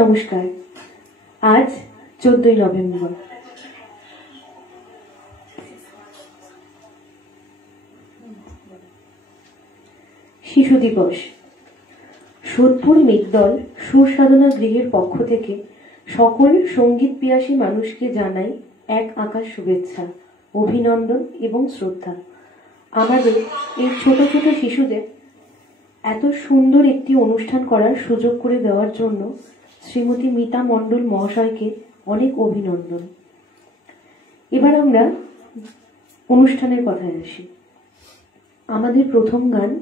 নমস্কার। আজ 14ই নভেম্বর। শিশু দিবস। সোদপুর মেঘদল সুর সাধনা গৃহের পক্ষ থেকে সকল সঙ্গীত পিয়াসী মানুষকে জানাই এক আকাশ শুভেচ্ছা, অভিনন্দন এবং শ্রদ্ধা। আমাদের এই ছোট ছোট শিশুদের এত সুন্দর একটি অনুষ্ঠান করার সুযোগ করে দেওয়ার জন্য শ্রীমতী মিতা মণ্ডল মহাশয়কে অনেক অভিনন্দন। এবার আমরা অনুষ্ঠানের কথায় আসি। আমাদের প্রথম গান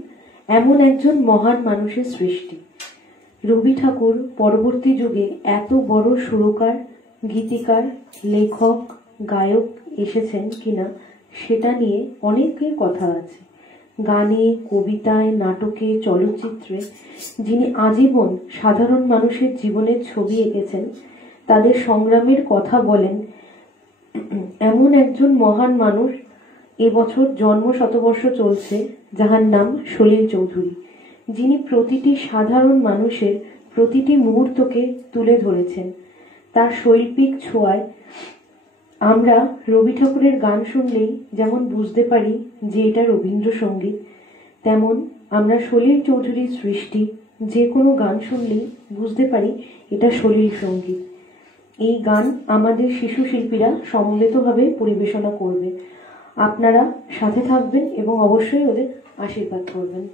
এমন একজন মহান মানুষের সৃষ্টি। রবি ঠাকুর পরবর্তী যুগে এত বড় সুরকার, গীতিকার, লেখক, গায়ক এসেছেন কিনা সেটা নিয়ে অনেকের কথা আছে। গানে, কবিতায়, নাটকে, চলচ্চিত্রে যিনি আজীবন সাধারণ মানুষের জীবনের ছবি এঁকেছেন, তাদের সংগ্রামের কথা বলেন এমন একজন মহান মানুষ এবছর জন্ম শতবর্ষ চলছে, যাহার নাম সলিল চৌধুরী, যিনি প্রতিটি সাধারণ মানুষের প্রতিটি মুহূর্তকে তুলে ধরেছেন। তার শৈল্পিক ছোঁয়ায় আমরা রবি ঠাকুরের গান শুনলেই যেমন বুঝতে পারি যে এটা রবীন্দ্রসঙ্গীত, তেমন আমরা সলিল চৌধুরীর সৃষ্টি যে কোনো গান শুনলেই বুঝতে পারি এটা সলিল সঙ্গীত। এই গান আমাদের শিশু শিল্পীরা সমবেতভাবে পরিবেশনা করবে। আপনারা সাথে থাকবেন এবং অবশ্যই ওদের আশীর্বাদ করবেন।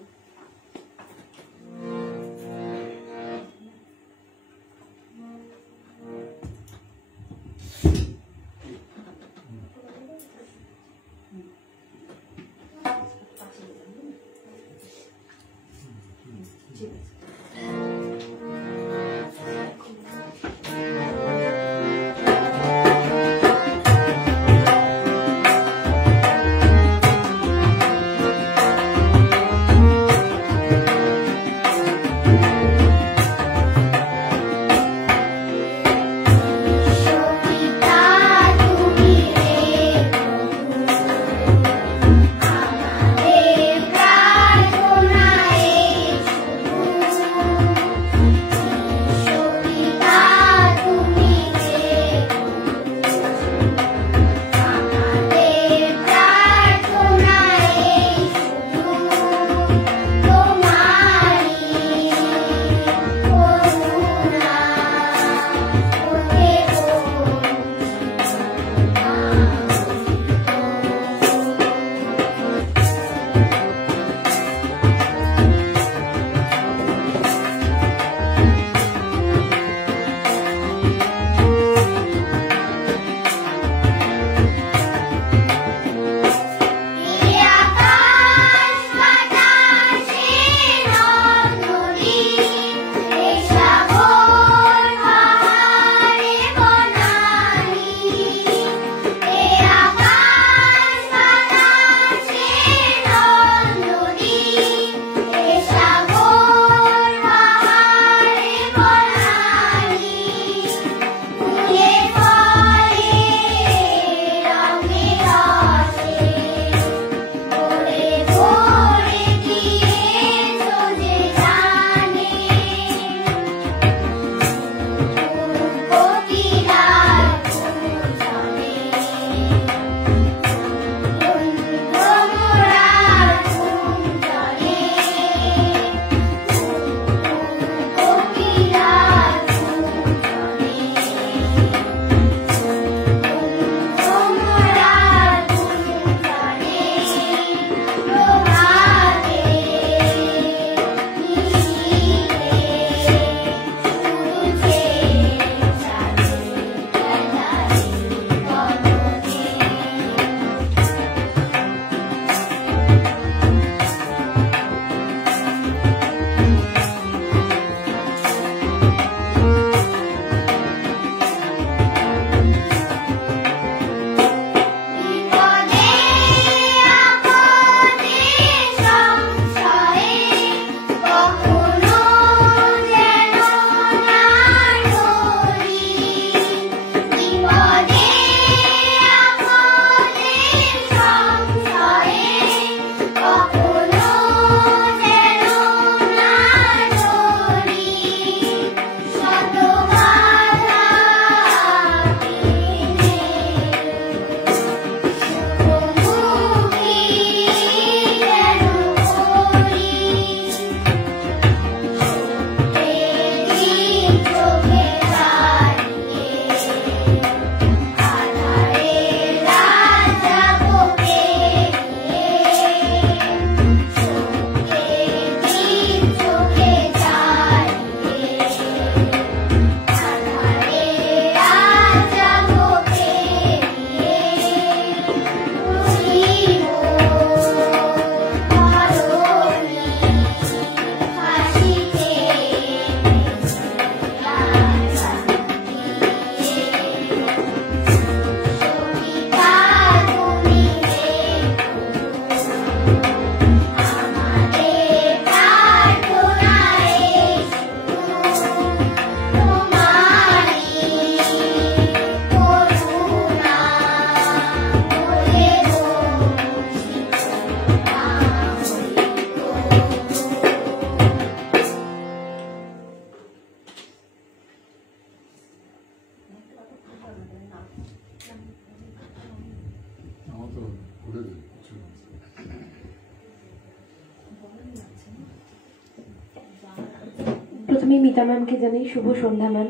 প্রথমেই মিতা ম্যামকে জানাই শুভ সন্ধ্যা ম্যাম।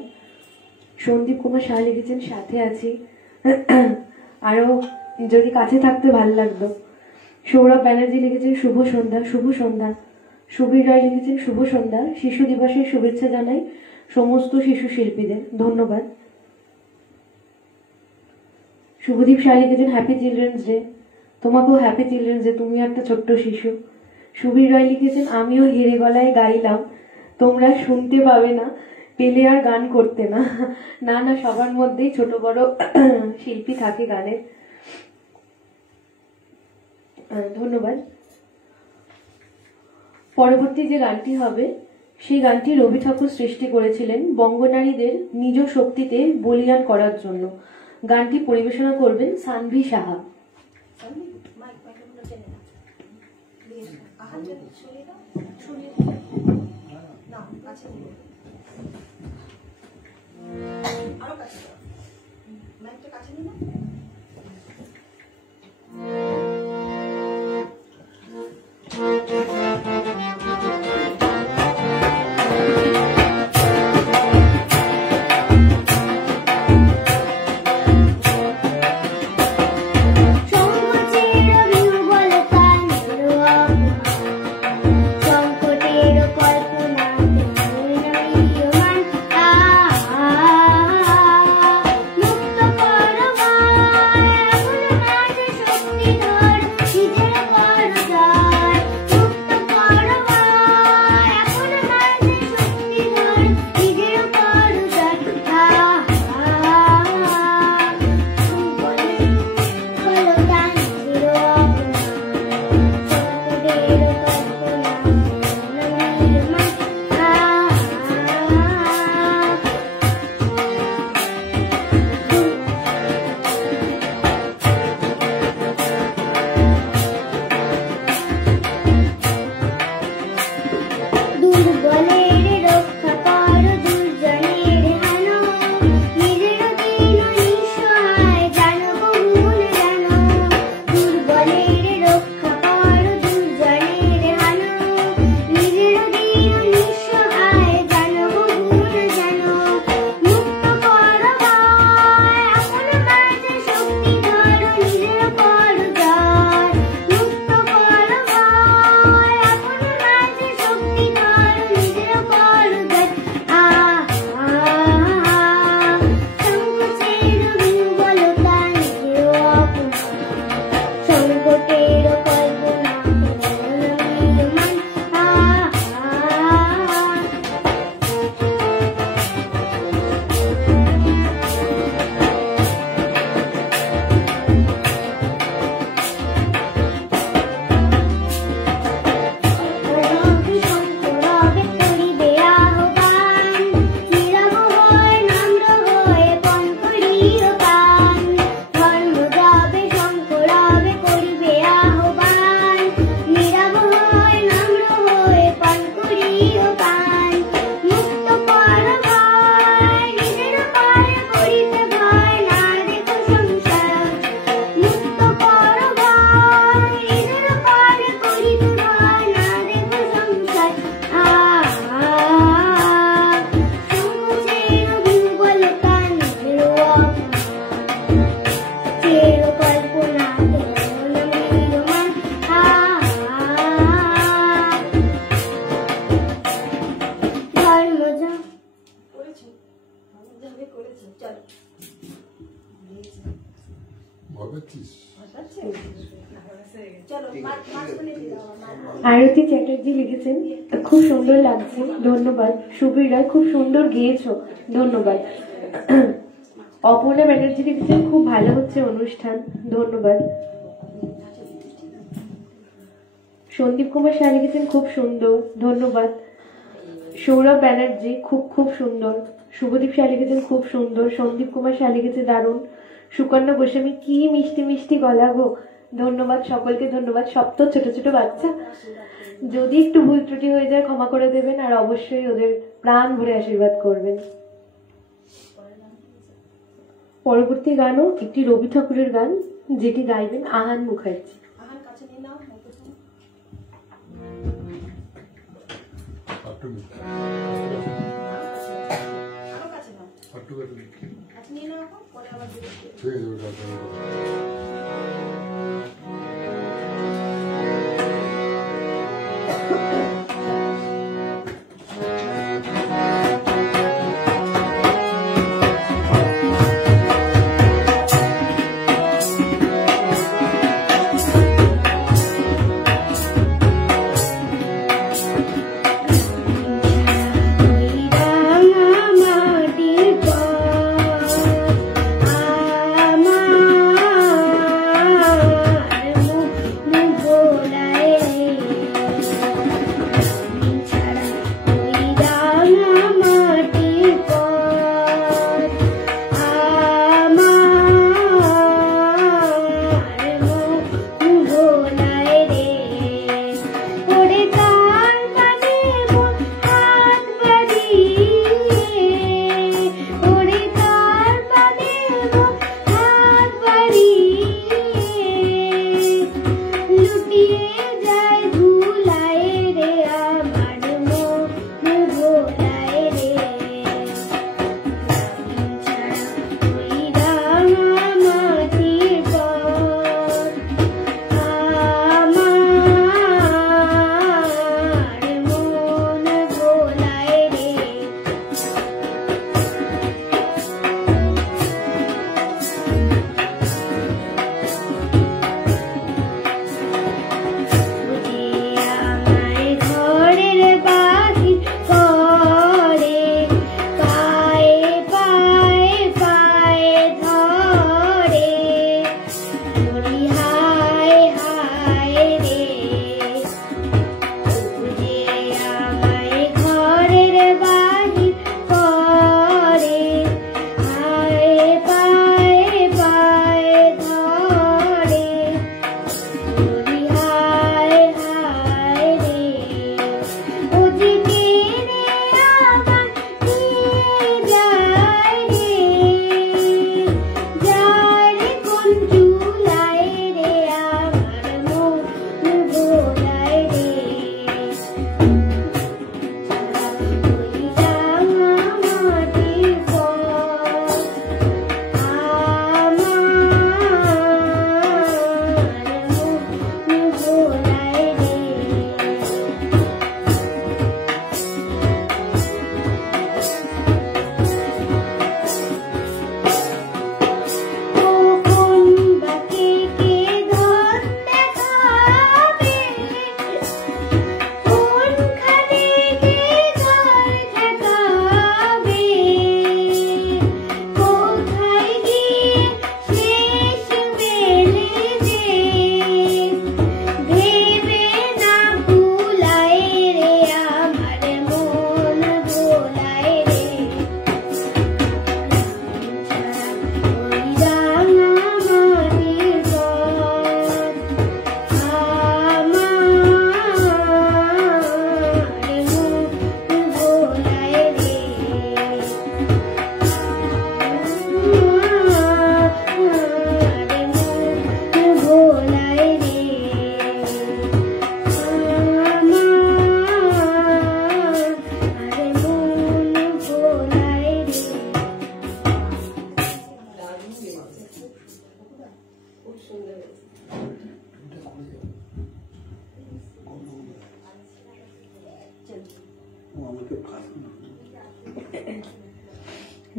সন্দীপ কুমার শাহ লিখেছেন সাথে আছি, আরো যদি কাছে থাকতে ভালো লাগতো। সৌরভ ব্যানার্জি লিখেছেন শুভ সন্ধ্যা। শুভ সন্ধ্যা। সুবীর রায় লিখেছেন শুভ সন্ধ্যা, শিশু দিবসের শুভেচ্ছা জানাই সমস্ত শিশু শিল্পীদের, ধন্যবাদ। শুভদীপ শাহ লিখেছেন হ্যাপি চিলড্রেন্স ডে, তোমাকেও হ্যাপি চিলড্রেন্স ডে, তুমি একটা ছোট্ট শিশু। সুবীর রায় লিখেছেন আমিও হেরে গলায় গাইলাম, তোমরা শুনতে পাবে না, পেলে আর গান করতে না। না না, সবার মধ্যেই ছোট বড় শিল্পী থাকে গানের, ধন্যবাদ। পরবর্তী যে গানটি হবে সেই গানটি রবি ঠাকুর সৃষ্টি করেছিলেন বঙ্গনারীদের নিজ শক্তিতে বলিয়ান করার জন্য। গানটি পরিবেশনা করবেন সানভি সাহা। আরতি চ্যাটার্জি লিখেছেন খুব সুন্দর লাগছে, ধন্যবাদ। সুবীর রায় খুব সুন্দর গেয়েছো, ধন্যবাদ। অপর্ণা ব্যানার্জি লিখেছেন খুব ভালো হচ্ছে অনুষ্ঠান, ধন্যবাদ। সন্দীপ কুমার শাহ লিখেছেন খুব সুন্দর, ধন্যবাদ। সৌরভ ব্যানার্জি খুব খুব সুন্দর। শুভদীপ শাহ লিখেছেন খুব সুন্দর। সন্দীপ কুমার শাহ লিখেছে দারুণ। সুকন্যা গোস্বামী কি মিষ্টি মিষ্টি গলা গো, ধন্যবাদ সকলকে, ধন্যবাদ। সব তো ছোট ছোট বাচ্চা, যদি একটু ভুল ত্রুটি হয়ে যায় ক্ষমা করে দেবেন, আর অবশ্যই ওদের প্রাণ ভরে আশীর্বাদ করবেন। পরবর্তী গানও একটি রবি ঠাকুরের গান, যেটি গাইবেন আহান মুখার্জি।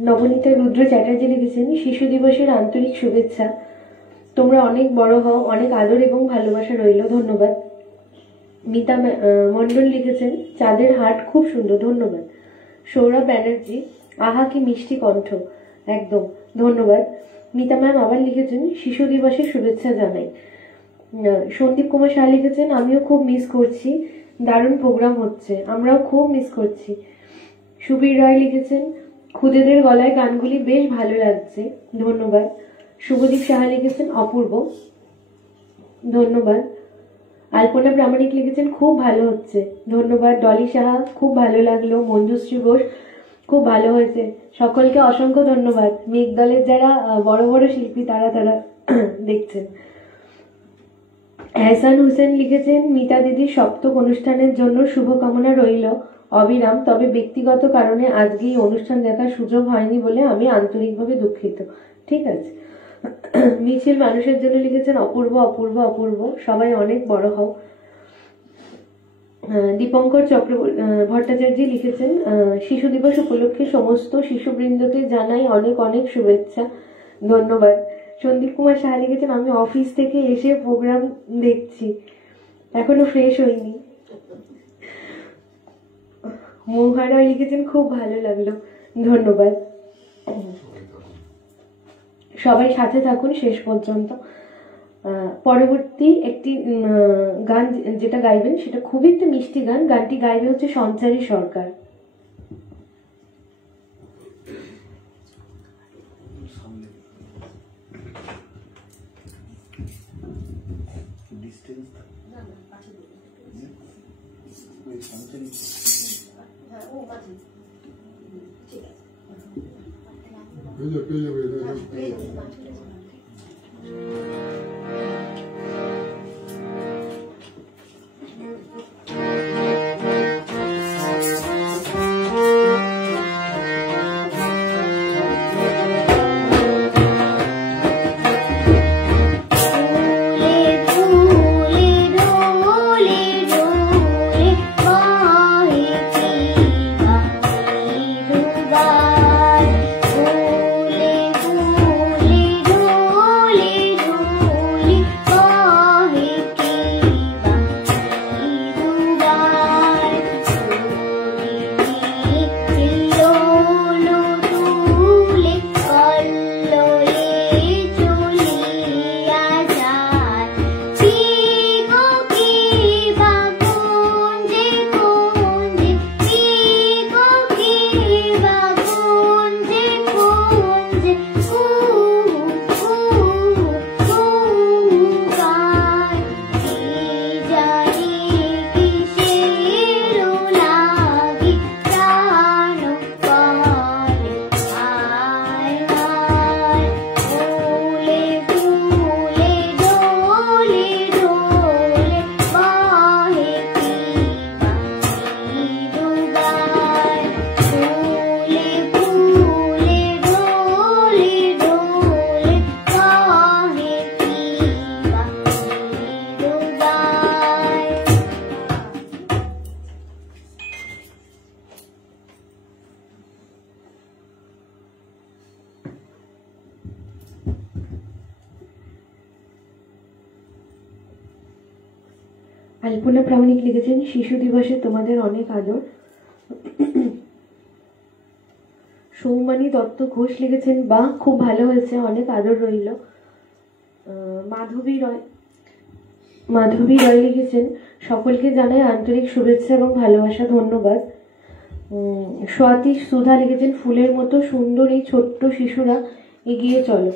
নবনীতা রুদ্র চ্যাটার্জি লিখেছেন, শিশু দিবসের আন্তরিক শুভেচ্ছা। তোমরা অনেক বড় হও, অনেক আদর এবং ভালোবাসা রইল। ধন্যবাদ। মিতা মন্ডল লিখেছেন, চাঁদের হাট খুব সুন্দর। ধন্যবাদ। সৌরভ ব্যানার্জি, আহা কি মিষ্টি কণ্ঠ। একদম, ধন্যবাদ। মিতা ম্যাম আবার লিখেছেন, শিশু দিবসের শুভেচ্ছা জানাই। সন্দীপ কুমার শাহ লিখেছেন, আমিও খুব মিস করছি, দারুণ প্রোগ্রাম হচ্ছে, আমরাও খুব মিস করছি। সুবীর রায় লিখেছেন, খুদেদের গলায় গানগুলি বেশ ভালো লাগছে। ধন্যবাদ। শুভদীপ সাহা লিখেছেন, অপূর্ব। ধন্যবাদ। আলপনা প্রামাণিক লিখেছেন, খুব ভালো হচ্ছে। ধন্যবাদ। ডলি সাহা, খুব ভালো লাগলো। মঞ্জুশ্রী ঘোষ, খুব ভালো হয়েছে। সকলকে অসংখ্য ধন্যবাদ। মেঘ দলের যারা বড় বড় শিল্পী তারা দেখছেন। এহসান হোসেন লিখেছেন, মিতা দিদির সপ্তক অনুষ্ঠানের জন্য শুভকামনা রইল। অবিরাম, তবে ব্যক্তিগত কারণে আজকে এই অনুষ্ঠান দেখার সুযোগ হয়নি বলে আমি আন্তরিকভাবে দুঃখিত। ঠিক আছে। মিছিল মানুষের জন্য লিখেছেন অপূর্ব অপূর্ব অপূর্ব, সবাই অনেক বড় হও। দীপঙ্কর ভট্টাচার্য লিখেছেন শিশু দিবস উপলক্ষে সমস্ত শিশুবৃন্দকে জানাই অনেক অনেক শুভেচ্ছা, ধন্যবাদ। সন্দীপ কুমার সাহা লিখেছেন আমি অফিস থেকে এসে প্রোগ্রাম দেখছি, এখনো ফ্রেশ হইনি। মৌহারা লিখেছেন খুব ভালো লাগলো, ধন্যবাদ। সবাই সাথে থাকুন শেষ পর্যন্ত। পরবর্তী একটি গান যেটা গাইবেন সেটা খুবই একটা মিষ্টি গান। গানটি গাইবে হচ্ছে সঞ্চারী সরকার। আলপনা প্রামাণিক লিখেছেন শিশু দিবসে তোমাদের অনেক আদর। সৌমানী দত্ত ঘোষ লিখেছেন বাহ খুব ভালো হয়েছে, অনেক আদর রইল। মাধবী রয় লিখেছেন সকলকে জানাই আন্তরিক শুভেচ্ছা এবং ভালোবাসা, ধন্যবাদ। স্বাতী সুধা লিখেছেন ফুলের মতো সুন্দর এই ছোট্ট শিশুরা এগিয়ে চলো।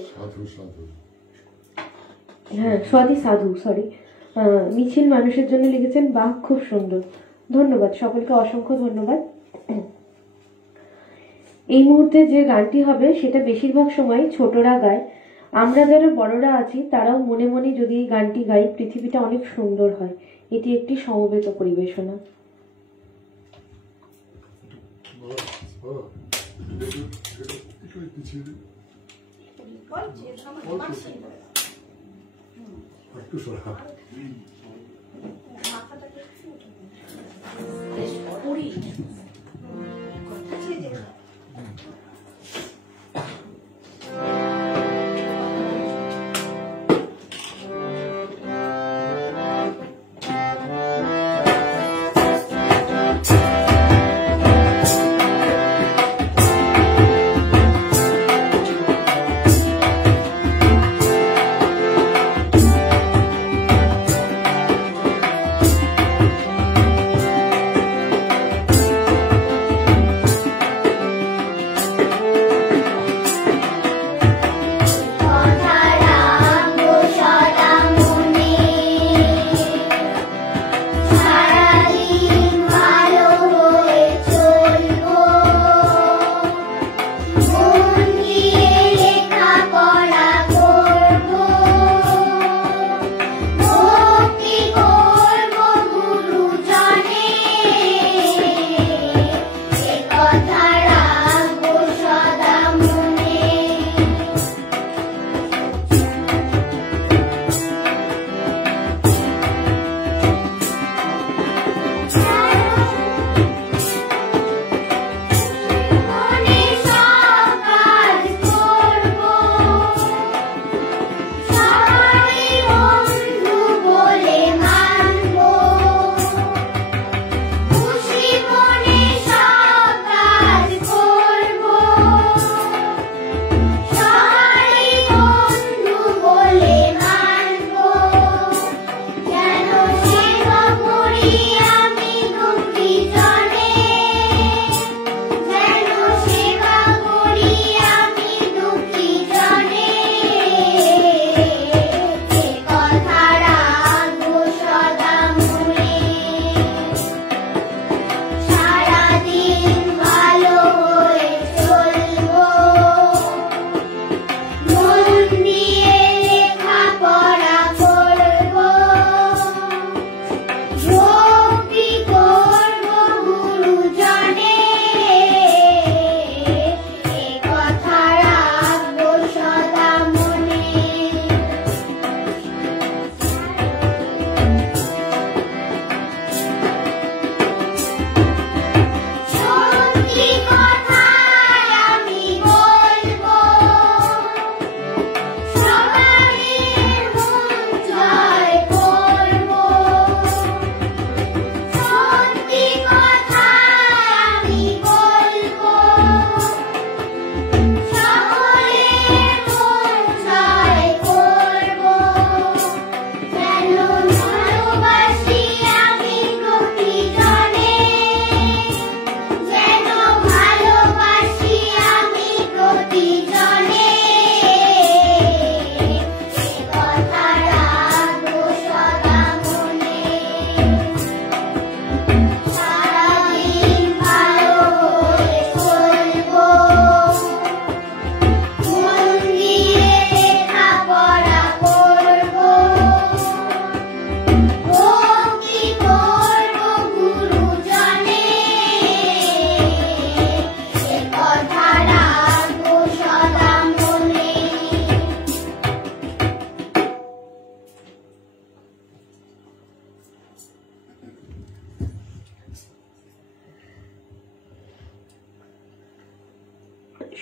হ্যাঁ, স্বাতী সাধু, সরি। মিছিল মানুষের জন্য লিখেছেন বাহ খুব সুন্দর, ধন্যবাদ সকলকে, অসংখ্য ধন্যবাদ। এই মুহূর্তে যে গানটি হবে সেটা বেশিরভাগ সময় ছোটরা গায়। আমরা যারা বড়রা আছি তারাও মনে মনে যদি এই গানটি গাই পৃথিবীটা অনেক সুন্দর হয়। এটি একটি সমবেত পরিবেশনা।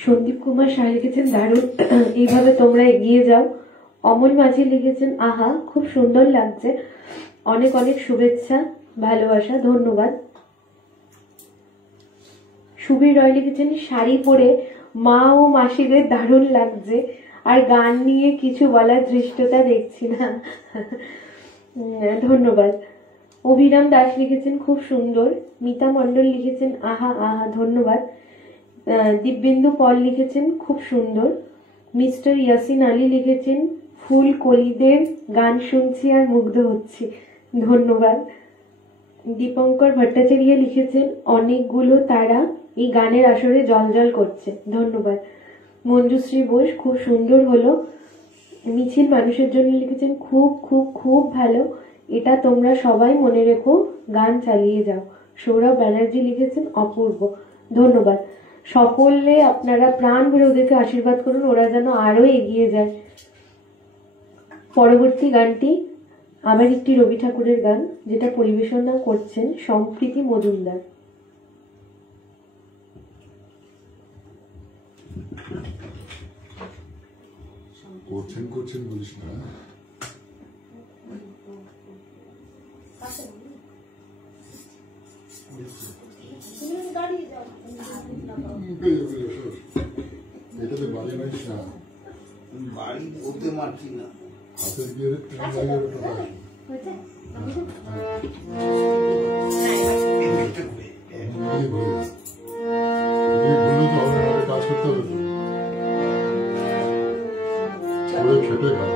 সন্দীপ কুমার সাহা লিখেছেন দারুণ, এইভাবে তোমরা এগিয়ে যাও। অমল মাঝি লিখেছেন আহা খুব সুন্দর লাগছে, অনেক অনেক শুভেচ্ছা ভালোবাসা, ধন্যবাদ। সুবীর রয় লিখেছেন শাড়ি পরে মা ও মাসিদের দারুণ লাগছে, আর গান নিয়ে কিছু বলার ধৃষ্টতা দেখছি না। ধন্যবাদ। অভিরাম দাস লিখেছেন খুব সুন্দর। মিতা মণ্ডল লিখেছেন আহা আহা, ধন্যবাদ। দিব্যেন্দু পল লিখেছেন খুব সুন্দর। মিস্টার ইয়াসিন আলী লিখেছেন ফুল কলিদের গান শুনছি আর মুগ্ধ হচ্ছি, ধন্যবাদ। দীপঙ্কর ভট্টাচার্য লিখেছেন অনেকগুলো তারা এই গানের আসরে জলজল করছে, ধন্যবাদ। মঞ্জুশ্রী বোস খুব সুন্দর হলো। মিছিল মানুষের জন্য লিখেছেন খুব খুব খুব ভালো, এটা তোমরা সবাই মনে রেখো, গান চালিয়ে যাও। সৌরভ ব্যানার্জি লিখেছেন অপূর্ব, ধন্যবাদ। সকলে আপনারা প্রাণ ভরে ওদেরকে আশীর্বাদ করুন, ওরা যেন আরো এগিয়ে যায়। পরবর্তী গানটি আবার একটি রবি ঠাকুরের গান, যেটা পরিবেশনা করছেন সম্প্রীতি মজুমদার। করছেন বলিস না, এটাতে বাড়ি মারিস না, বাড়ি করতে মারছি না, হাতের গিয়ে কাজ করতে হবে, খেতে খাও।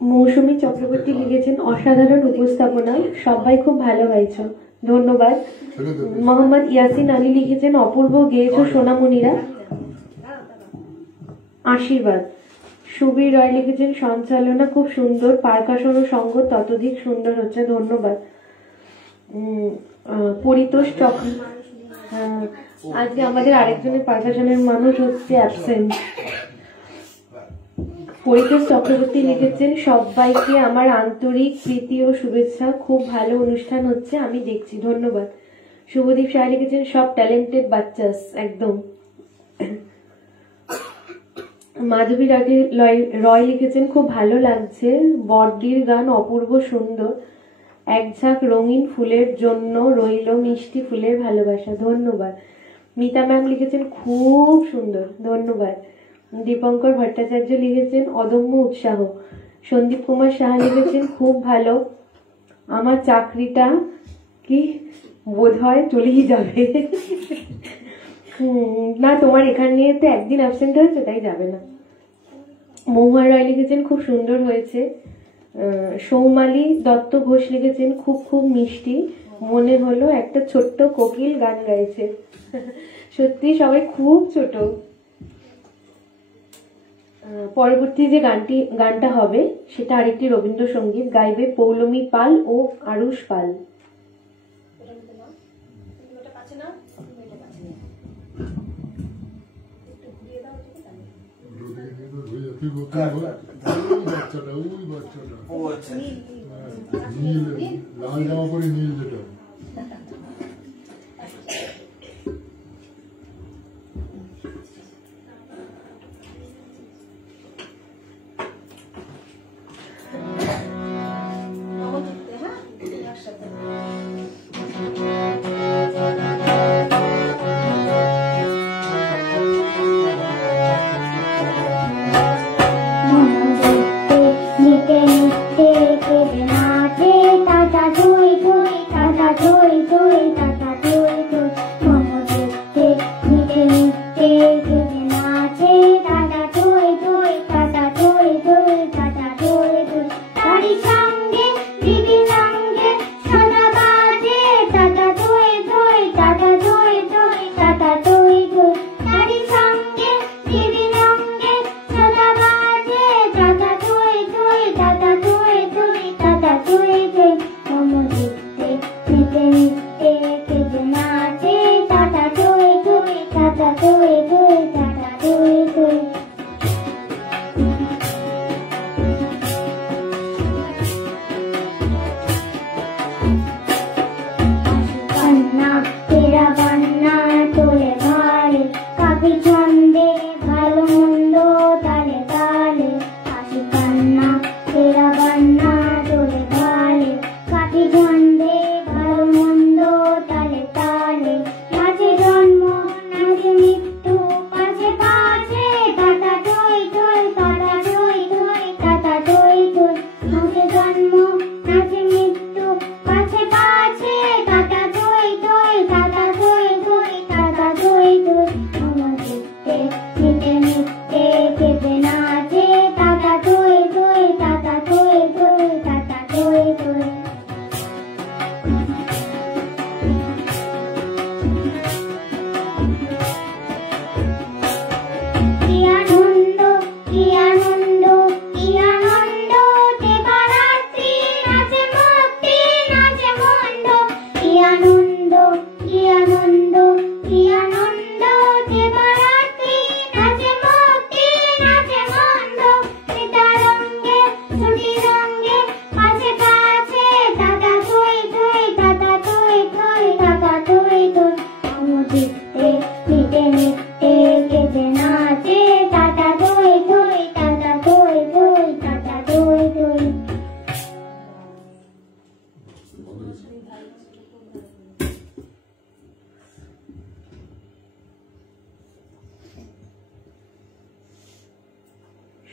মৌসুমী চক্রবর্তী লিখেছেন অসাধারণ উপস্থাপনা, সবাই খুব ভালো গাইছো, ধন্যবাদ। মোহাম্মদ ইয়াসিন আলী লিখেছেন অপূর্ব গেয়েছো সোনামণিরা, আশীর্বাদ। সুবীর রয় লিখেছেন সঞ্চালনা খুব সুন্দর, পারকাশন ও সঙ্গ ততোধিক সুন্দর হচ্ছে, ধন্যবাদ। পরিতোষ চক্র, আজকে আমাদের আরেকজনের পারকাশনের মানুষ হচ্ছে অ্যাবসেন্ট। পরিতোষ চক্রবর্তী লিখেছেন সবাইকে আমার আন্তরিক প্রীতি ও শুভেচ্ছা, খুব ভালো অনুষ্ঠান হচ্ছে, আমি দেখছি, ধন্যবাদ। শুভদীপ সাহা লিখেছেন সব ট্যালেন্টেড বাচ্চাস, একদম। মাধবী রয় লিখেছেন খুব ভালো লাগছে, বড়দির গান অপূর্ব সুন্দর, এক ঝাঁক রঙিন ফুলের জন্য রইল মিষ্টি ফুলের ভালোবাসা। ধন্যবাদ। মিতা ম্যাম লিখেছেন খুব সুন্দর, ধন্যবাদ। দীপঙ্কর ভট্টাচার্য লিখেছেন অদম্য উৎসাহ। সন্দীপ কুমার সাহা লিখেছেন খুব ভালো, আমার চাকরিটা কি বোধ হয় চলেই যাবে। না, তোমার এখানে তো একদিন অ্যাবসেন্ট হয়েছে, তাই যাবে না। মহুয়া রয় লিখেছেন খুব সুন্দর হয়েছে। সৌমালী দত্ত ঘোষ লিখেছেন খুব খুব মিষ্টি, মনে হলো একটা ছোট্ট কোকিল গান গাইছে। সত্যি সবাই খুব ছোট। পরবর্তী যে গানটা হবে সেটা আরেকটি রবীন্দ্রসঙ্গীত, গাইবে পৌলমী পাল ও আরুষ পাল। তুই বলতে ওই বাচ্চাটা ও আচ্ছা। নীল, লাল জামা পরে নীল যেটা।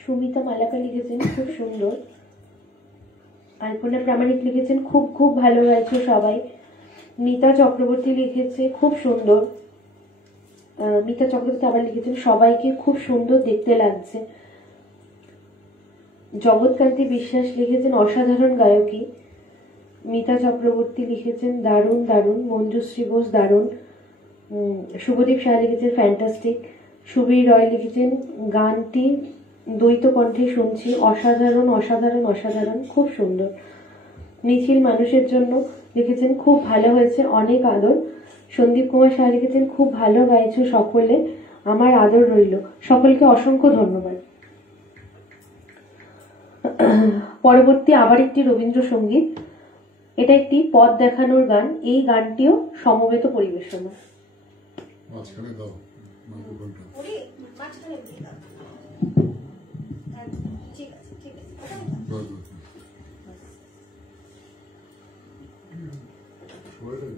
সুমিতা মালাকা লিখেছেন খুব সুন্দর। আলপনা প্রামাণিক লিখেছেন খুব খুব ভালো গাইছো সবাই। মিতা চক্রবর্তী লিখেছে খুব সুন্দর। মিতা চক্রবর্তী আবার লিখেছেন সবাইকে খুব সুন্দর দেখতে লাগছে। জগৎকান্তি বিশ্বাস লিখেছেন অসাধারণ গায়কী। মিতা চক্রবর্তী লিখেছেন দারুণ দারুণ। মঞ্জুশ্রী বোস দারুণ। শুভদীপ সাহা লিখেছেন ফ্যান্টাস্টিক। সুবীর রয় লিখেছেন গানটি দ্বৈত কণ্ঠে শুনছি, অসাধারণ অসাধারণ অসাধারণ, খুব সুন্দর। নিখিল মানুষের জন্য লিখেছেন খুব ভালো হয়েছে, অনেক আদর। সন্দীপ কুমার সাহা লিখেছেন খুব ভালো গাইছো সকলে, আমার আদর রইল। সকলকে অসংখ্য ধন্যবাদ। পরবর্তী আবার একটি রবীন্দ্রসঙ্গীত, এটা একটি পথ দেখানোর গান। এই গানটিও সমবেত পরিবেশনা। মাঝখানে দাও মাইক্রোফোনটা। बस बस छोड़ दे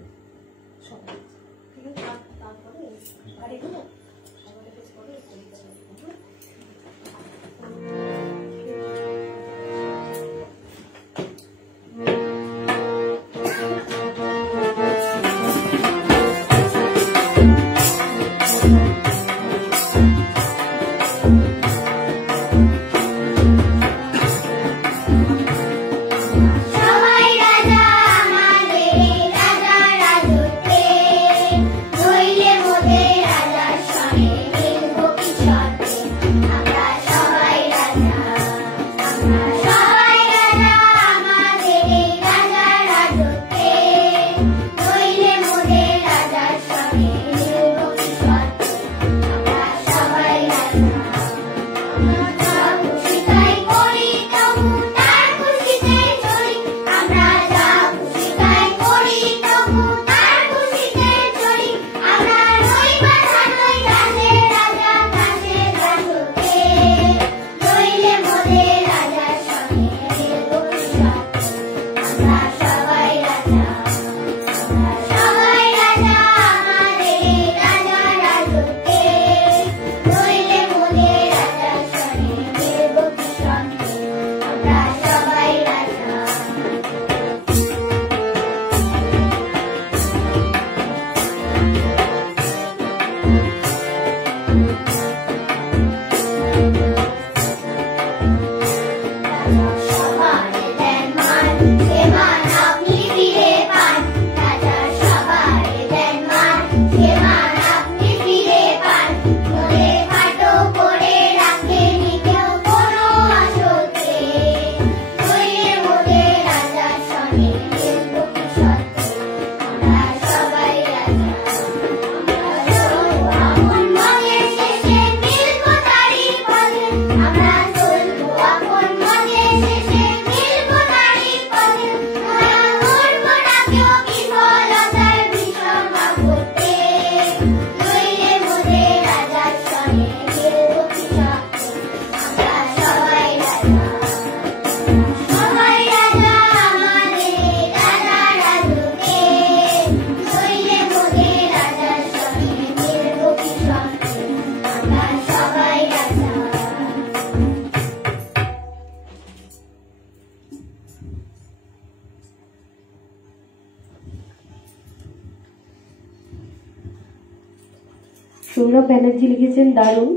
সৌরভ ব্যানার্জি লিখেছেন দারুণ,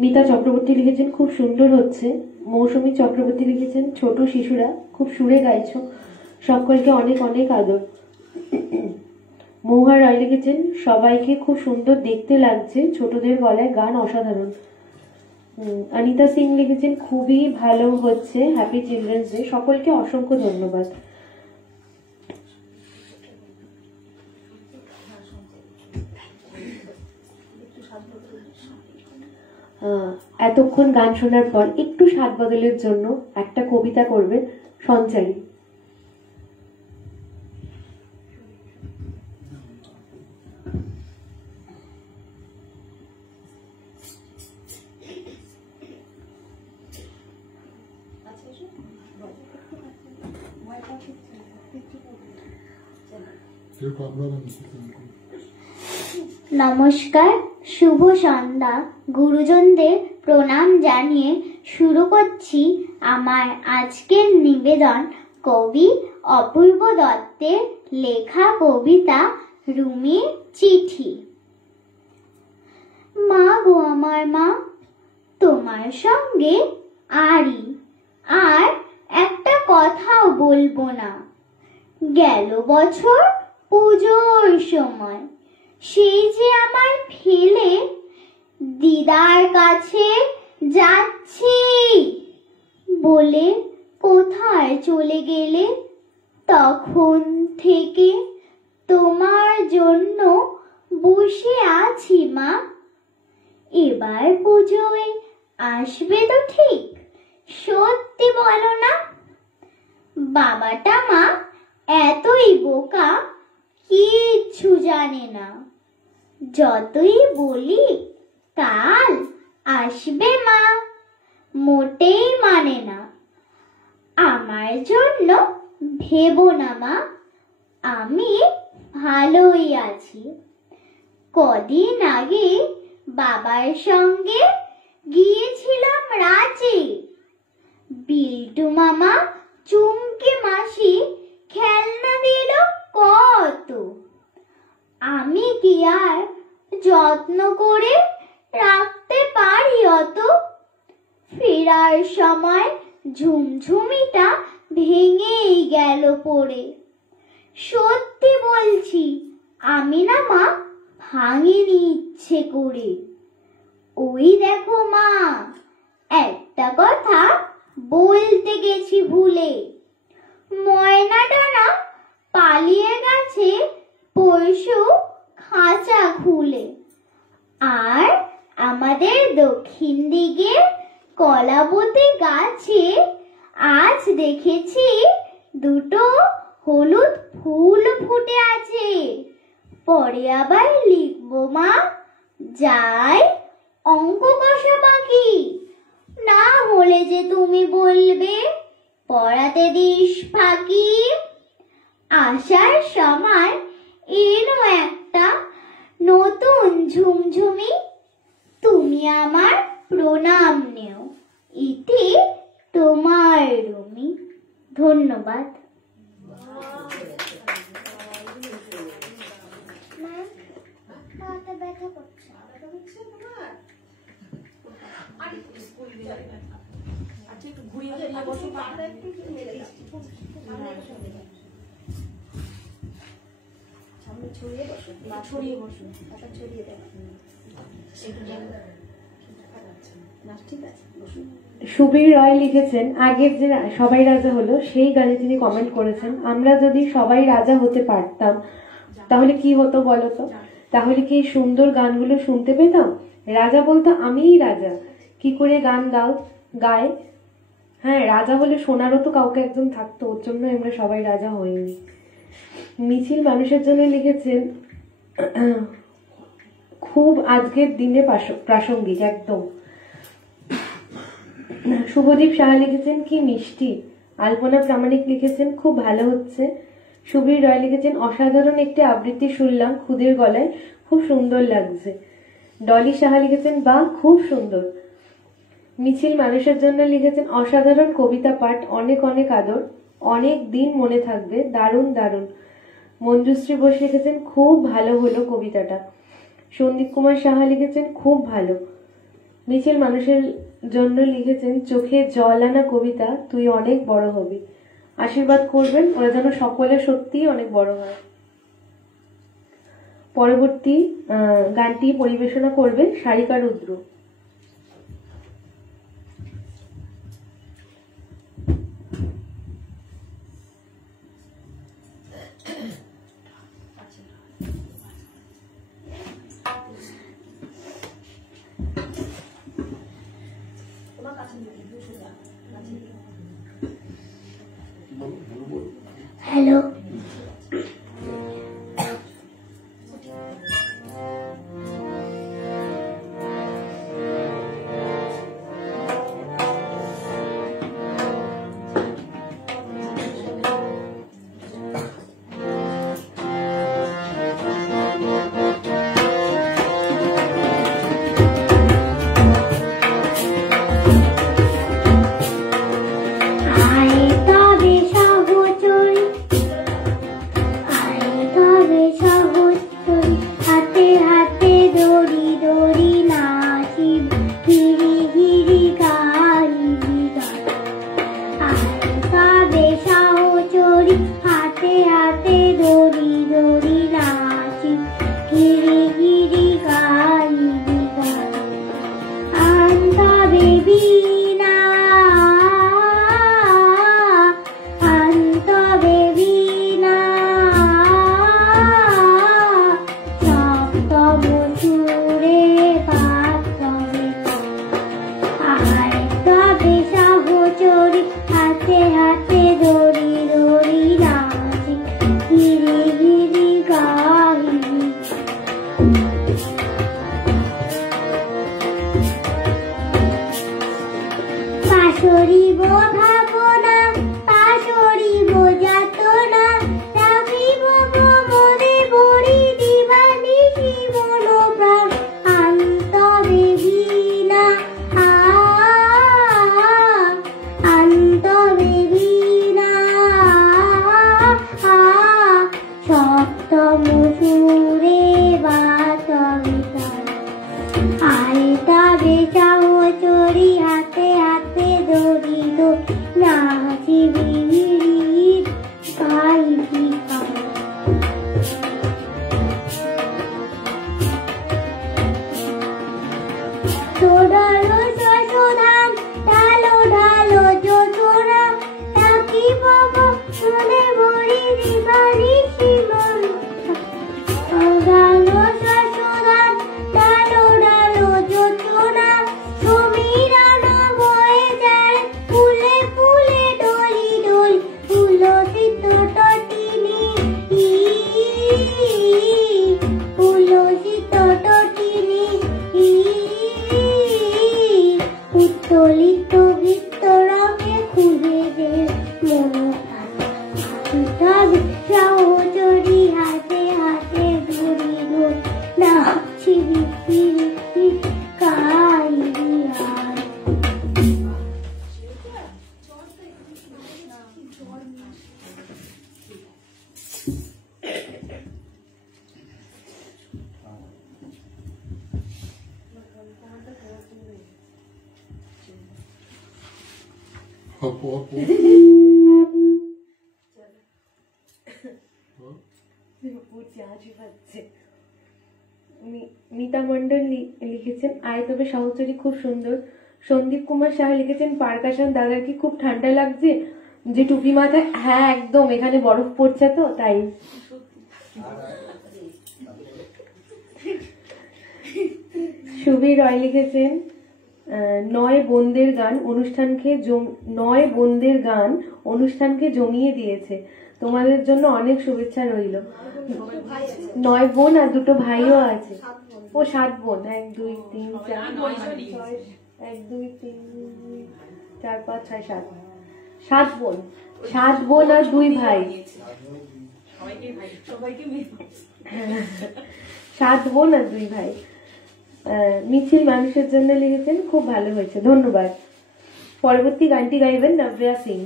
মিতা চক্রবর্তী লিখেছেন খুব সুন্দর হচ্ছে, মৌসুমী চক্রবর্তী লিখেছেন ছোট শিশুরা খুব সুরে গাইছো, সকলকে অনেক অনেক আদর। মৌহা রায় লিখেছেন সবাইকে খুব সুন্দর দেখতে লাগছে, ছোটদের গলায় গান অসাধারণ। অনিতা সিং লিখেছেন খুবই ভালো হচ্ছে, হ্যাপি চিলড্রেন্স ডে, সকলকে অসংখ্য ধন্যবাদ। এতক্ষণ গান শোনার পর একটু স্বাদ বদলের জন্য একটা কবিতা করবে সঞ্চারী। নমস্কার, শুভ সন্ধ্যা। গুরুজনদের প্রণাম জানিয়ে শুরু করছি আমার আজকের নিবেদন। কবি অপূর্ব দত্তের লেখা কবিতা রুমির চিঠি। মা গো আমার মা, তোমার সঙ্গে আরই আর একটা কথাও বলবো না। গেল বছর পুজোর সময় সেই যে আমার ফেলে দিদার কাছে যাচ্ছি বলে কোথায় চলে গেলে? তখন থেকে তোমার জন্য বসে আছি মা। এবার পুজোয় আসবে তো ঠিক? সত্যি বলো না। বাবাটা মা এতই বোকা, কিচ্ছু জানে না। যতই বলি কাল আসবে মা, মোটেই মানে না। আমার জন্য ভেবো না মা, আমি ভালোই আছি। কদিন আগে বাবার সঙ্গে গিয়েছিলাম রাঁচি। বিল্টু মামা, চুমকি মাসি খেলনা দিল কত, আমি কি আর যত্ন করে রাখতে পারি অত? ফেরার সময় ঝুমঝুমিটা ভেঙেই গেল পড়ে। সত্যি বলছি, আমি না মা ভাঙিনি ইচ্ছে করে। ওই দেখো মা, একটা কথা বলতে গেছি ভুলে, ময়নাটা না পালিয়ে গেছে পরশু খাঁচা খুলে। আর আমাদের দক্ষিণ দিকে কলাবতী গাছে আজ দেখেছি দুটো হলুদ ফুল ফুটে আছে। পরে আবার লিখবো মা, যাই অঙ্ক কষা বাকি। না হলে যে তুমি বলবে পড়াতে দিস ফাঁকি। আসার সময় এলো একটা নতুন ঝুমঝুমি, তুমি আমার প্রণাম নেও, ইতি তোমার রুমি। ধন্যবাদ। ব্যথা করছে। সুবীর রায় লিখেছেন, আগের যে সবাই রাজা হলো সেই গানে তিনি কমেন্ট করেছেন, আমরা যদি সবাই রাজা হতে পারতাম তাহলে কি হতো বলতো? তাহলে কি সুন্দর গানগুলো শুনতে পেতাম? রাজা বলতো আমিই রাজা, কি করে গান গায়। হ্যাঁ, রাজা বলে শোনারও তো কাউকে একজন থাকতো, ওর জন্য আমরা সবাই রাজা হইনি। মিছিল মানুষের জন্য লিখেছেন, খুব আজকের দিনে প্রাসঙ্গিক একদম। শুভদীপ সাহা লিখেছেন, কি মিষ্টি। আলপনা প্রামাণিক লিখেছেন, খুব ভালো হচ্ছে। সুবীর রায় লিখেছেন, অসাধারণ একটি আবৃত্তি শুনলাম খুদের গলায়, খুব সুন্দর লাগছে। ডলি সাহা লিখেছেন, বাহ খুব সুন্দর। মিছিল মানুষের জন্য লিখেছেন, অসাধারণ কবিতা পাঠ, অনেক অনেক আদর, অনেক দিন মনে থাকবে, দারুণ দারুণ। মঞ্জুশ্রী বোস লিখেছেন, খুব ভালো হলো কবিতাটা। সন্দীপ কুমার সাহা লিখেছেন, খুব ভালো। মিছিল মানুষের জন্য লিখেছেন, চোখে জল আনা কবিতা, তুই অনেক বড় হবি। আশীর্বাদ করবেন ওরা যেন সকলে সত্যিই অনেক বড় হয়। পরবর্তী গানটি পরিবেশনা করবেন সারিকা রুদ্র। হ্যালো, সমসুরে বাতবে আয় তবে সহচরি হাতে হাতে দড়িল নাচি বিড়ির গাইবি গান। ছোড়ালো যশোদান ঢালো ঢালো যশোরা তাকি বাবা শুনে মরি দিবারি শিবন। ঢালো যশোদান ঢালো ঢালো যশোরা সমীরণ বয়ে যায় ফুলে ফুলে ডলি ডলি তুলসিত তটিনী তুলসিত তটিনী উত্তোলিত ভিতরকে খুঁজে দে মনে সহচরি হাতে হাতে ধরিল নাচি বিক্রি বিক্রি কাইয়ার। আপু আপু মিতা মন্ডল লিখেছেন আয় তবে সহচরী খুব সুন্দর। সন্দীপ কুমার সাহা লিখেছেন পার্কাশন দাদার কি খুব ঠান্ডা লাগছে যে টুপি মাথায়? হ্যাঁ একদম, এখানে বরফ পড়ছে তো তাই। সুবীর রয় লিখেছেন নয় বোনদের গান অনুষ্ঠানকে জমিয়ে দিয়েছে। তোমাদের জন্য অনেক শুভেচ্ছা রইল। 9 বোন আর 2 ভাইও আছে। ও 7 বোন, 1 2 3 4 1 2 3 4 5 6 7 7 বোন, 7 বোন আর 2 ভাই। 7 বোন আর 2 ভাই। মিছিল মানুষের জন্য লিখেছেন খুব ভালো হয়েছে, ধন্যবাদ। পরবর্তী গানটি গাইবেন নব্রিয়া সিং।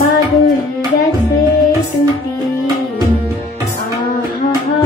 বাদল গেছে টুটি আহা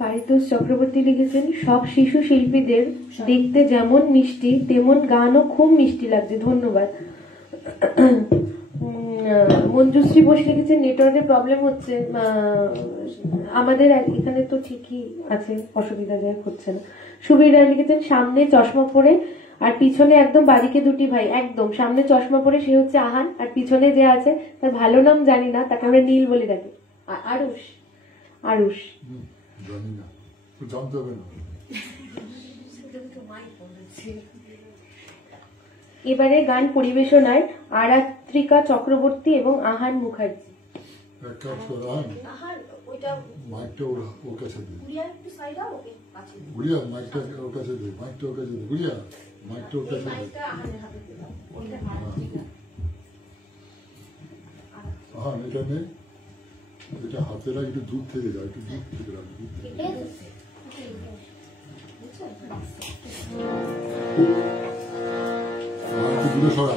পারিতোষ চক্রবর্তী লিখেছেন, সব শিশু শিল্পীদের দেখতে যেমন মিষ্টি তেমন গানও খুব মিষ্টি লাগছে, ধন্যবাদ। মঞ্জুশ্রী বোস লিখেছেন, নেটওয়ার্কের প্রবলেম হচ্ছে, আমাদের এখানে তো ঠিকই আছে, অসুবিধা যাই হচ্ছে না। সুবীর রায় লিখেছেন, সামনে চশমা পরে আর পিছনে একদম বাদিকে দুটি ভাই, একদম সামনে চশমা পরে সে হচ্ছে আহান, আর পিছনে যে আছে তার ভালো নাম জানি না, তাকে আমরা নীল বলে ডাকি, আরুষ। আরুষ জানি না, তো জানতে হবে না। এবারে গান পরিবেশনায় আরাত্রিকা চক্রবর্তী এবং আহান মুখার্জি। এক কাজ কর, মাইকটা ওর কাছে দে, গুড়িয়া মাইকটা ওর কাছে দে, মাইকটা ওর কাছে দে, গুড়িয়া মাইকটা ওর কাছে দে। হ্যাঁ, এটা নে, এটা হাতে রাখ, একটু দূর থেকে যা, একটু দূর থেকে রাখ, দূর থেকে। আর একটু দূরে সরা।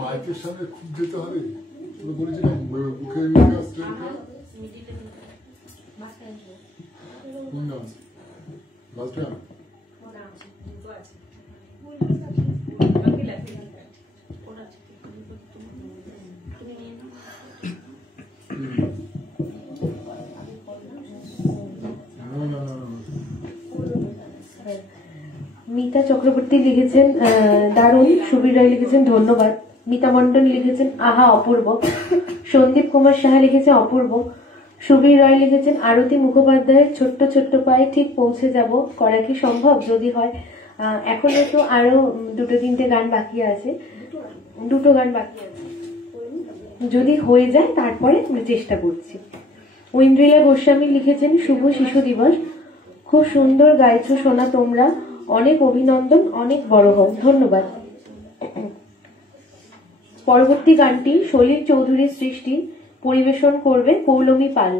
মাইকের সামনে খুব যেতে হবে, বলেছিলাম মুখে নিয়ে আসতে। কোন dance? Last dance? Mita Chakraborty লিখেছেন, দারুণ। সুবীর রায় লিখেছেন, ধন্যবাদ। মিতা মন্ডল লিখেছেন আহা অপূর্ব, সন্দীপ কুমার সাহা লিখেছে অপূর্ব, সুবীর রায় লিখেছেন আরতি মুখোপাধ্যায়ের ছোট্ট ছোট্ট পায়ে ঠিক পৌঁছে যাব, করা কি সম্ভব? যদি হয়, এখনো তো আরো 2-3টে গান বাকি আছে, 2টো গান বাকি আছে, যদি হয়ে যায় তারপরে আমরা চেষ্টা করছি। ঐন্দ্রিলা গোস্বামী লিখেছেন শুভ শিশু দিবস, খুব সুন্দর গাইছো সোনা তোমরা, অনেক অভিনন্দন, অনেক বড় হও, ধন্যবাদ। পরবর্তী গানটি সলিল চৌধুরীর সৃষ্টি, পরিবেশন করবে পৌলমী পাল।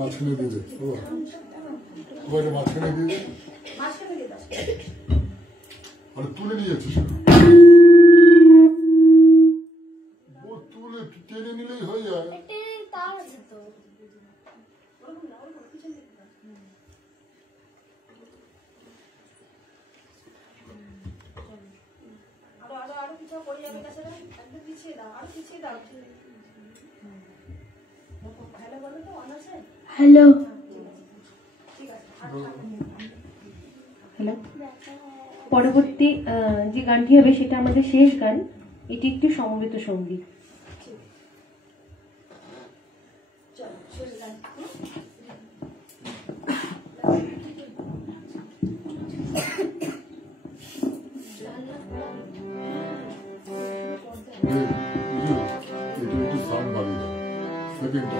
মাঝখানে দিয়ে দে, মাঝখানে দিয়ে দে, আরে তুলে নিয়ে যাচ্ছিস, তুলে টেনে নিলেই হয়ে যায়। হ্যালো। হ্যালো, পরবর্তী যে গানটি হবে সেটা আমাদের শেষ গান। এটি একটি সমবেত সঙ্গীত। এটা একটু সাউন্ড বাড়িয়ে দাও। সেকেন্ডটা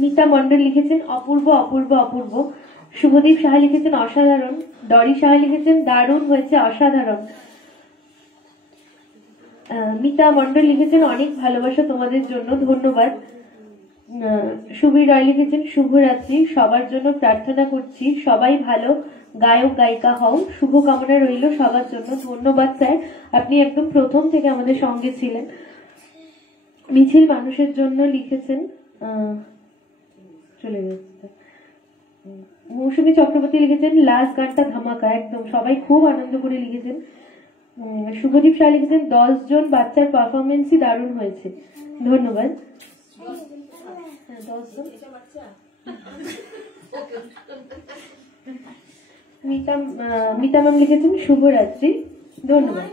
মিতা মন্ডল লিখেছেন অপূর্ব অপূর্ব অপূর্ব। শুভদীপ সাহা লিখেছেন অসাধারণ। ডরি সাহা লিখেছেন দারুণ হয়েছে, অসাধারণ। মিতা মন্ডল লিখেছেন অনেক ভালোবাসা তোমাদের জন্য, ধন্যবাদ। সুবীর রায় লিখেছেন শুভরাত্রি, সবার জন্য প্রার্থনা করছি সবাই ভালো গায়ক গায়িকা হও, শুভকামনা রইল সবার জন্য। ধন্যবাদ স্যার, আপনি একদম প্রথম থেকে আমাদের সঙ্গে ছিলেন। মিছিল মানুষের জন্য লিখেছেন চলে যাচ্ছে। মৌসুমী চক্রবর্তী লিখেছেন লাস্ট গানটা ধামাকা, একদম সবাই খুব আনন্দ করে লিখেছেন। শুভদীপ শাহ লিখেছেন 10 জন বাচ্চার পারফরমেন্সই দারুণ হয়েছে, ধন্যবাদ। 10 জন মিতা ম্যাম লিখেছেন শুভরাত্রি, ধন্যবাদ।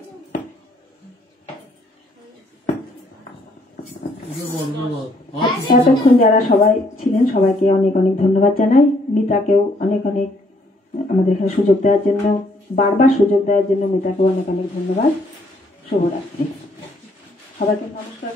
এতক্ষণ যারা সবাই ছিলেন সবাইকে অনেক অনেক ধন্যবাদ জানাই। মিতাকেও অনেক অনেক আমাদের এখানে সুযোগ দেওয়ার জন্য, বারবার সুযোগ দেওয়ার জন্য মিতাকেও অনেক অনেক ধন্যবাদ। শুভরাত্রি, সবাইকে নমস্কার।